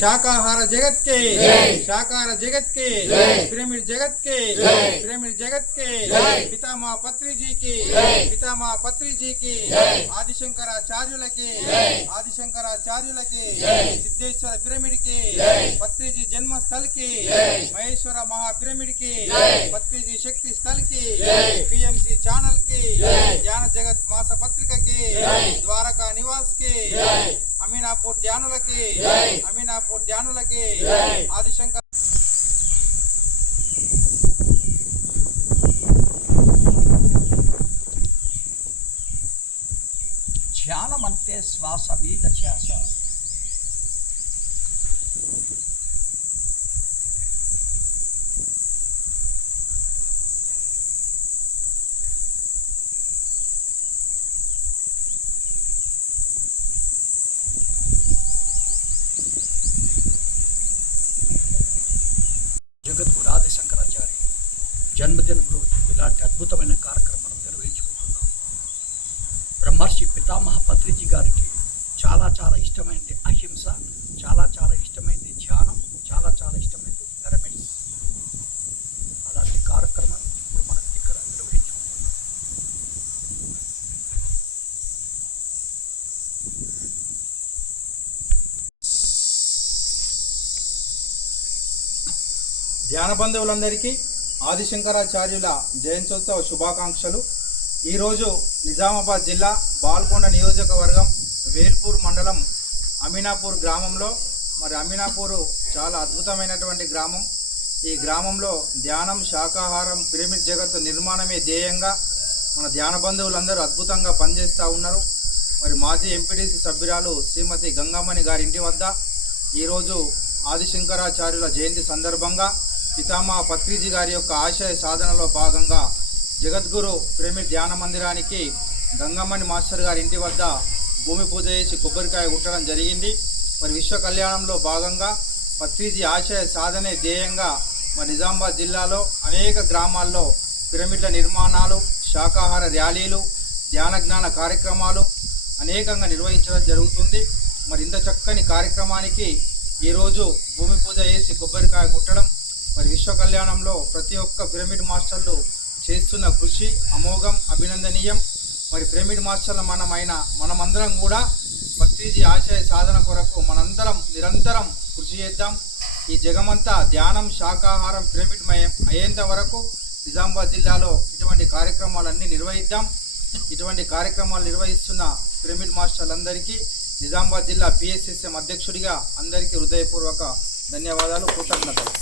शाकाहार जगत के शाकाहार जगत के पिरामिड जगत के पितामह पत्री जी की आदिशंकराचार्युलके सिद्धेश्वर पिरामिड के पत्री जी जन्म स्थल की महेश्वर महापिरामिड की पत्री जी शक्ति स्थल की पीएमसी चैनल की ज्ञान जगत मास पत्रिका के द्वारका निवास के अमीनापुर ध्यानुलके आदिशंकर ధ్యానం అంటే శ్వాస మీద ధ్యాస. జగద్గురు ఆది శంకరాచార్య జన్మదినం రోజు ఇలాంటి అద్భుతమైన కార్యక్రమం నిర్వహించుకుంటున్నాం. బ్రహ్మర్షి పితామహ పత్రిజీ గారికి చాలా ఇష్టమైనది అహింస, చాలా ఇష్టమైనది ధ్యానం, చాలా ఇష్టమైనది పిరమిడ్స్. అలాంటి కార్యక్రమం ఇప్పుడు మనం ఇక్కడ నిర్వహించుకుంటున్నాం. ధ్యాన బంధువులందరికీ ఆదిశంకరాచార్యుల జయంత్యోత్సవ శుభాకాంక్షలు. ఈరోజు నిజామాబాద్ జిల్లా బాల్కొండ నియోజకవర్గం వేల్పూర్ మండలం అమీనాపూర్ గ్రామంలో, మరి అమీనాపూర్ చాలా అద్భుతమైనటువంటి గ్రామం. ఈ గ్రామంలో ధ్యానం, శాకాహారం, పిరమిడ్ జగత్తు నిర్మాణమే ధ్యేయంగా మన ధ్యాన బంధువులందరూ అద్భుతంగా పనిచేస్తూ ఉన్నారు. మరి మాజీ ఎంపీటీసీ సభ్యురాలు శ్రీమతి గంగమ్మని గారి ఇంటి వద్ద ఈరోజు ఆదిశంకరాచార్యుల జయంతి సందర్భంగా పితామహ పత్రిజీ గారి యొక్క ఆశయ సాధనలో భాగంగా జగద్గురు పిరమిడ్ ధ్యాన మందిరానికి గంగమ్మని మాస్టర్ గారి ఇంటి వద్ద భూమి పూజ చేసి కొబ్బరికాయ కుట్టడం జరిగింది. మరి విశ్వ కళ్యాణంలో భాగంగా పత్రిజీ ఆశయ సాధనే ధ్యేయంగా మరి నిజామాబాద్ జిల్లాలో అనేక గ్రామాల్లో పిరమిడ్ల నిర్మాణాలు, శాకాహార ర్యాలీలు, ధ్యాన జ్ఞాన కార్యక్రమాలు అనేకంగా నిర్వహించడం జరుగుతుంది. మరి ఇంత చక్కని కార్యక్రమానికి ఈరోజు భూమి పూజ చేసి కొబ్బరికాయ కుట్టడం, మరి విశ్వ కళ్యాణంలో ప్రతి ఒక్క పిరమిడ్ మాస్టర్లు చేస్తున్న కృషి అమోఘం, అభినందనీయం. మరి పిరమిడ్ మాస్టర్ల మనమందరం కూడా పత్రిజీ ఆశయ సాధన కొరకు మనందరం నిరంతరం కృషి చేద్దాం. ఈ జగమంతా ధ్యానం, శాకాహారం, పిరమిడ్మయం అయ్యేంత వరకు నిజామాబాద్ జిల్లాలో ఇటువంటి కార్యక్రమాలన్నీ నిర్వహిద్దాం. ఇటువంటి కార్యక్రమాలు నిర్వహిస్తున్న పిరమిడ్ మాస్టర్లందరికీ నిజామాబాద్ జిల్లా PSSM అధ్యక్షుడిగా అందరికీ హృదయపూర్వక ధన్యవాదాలు, కృతజ్ఞతలు.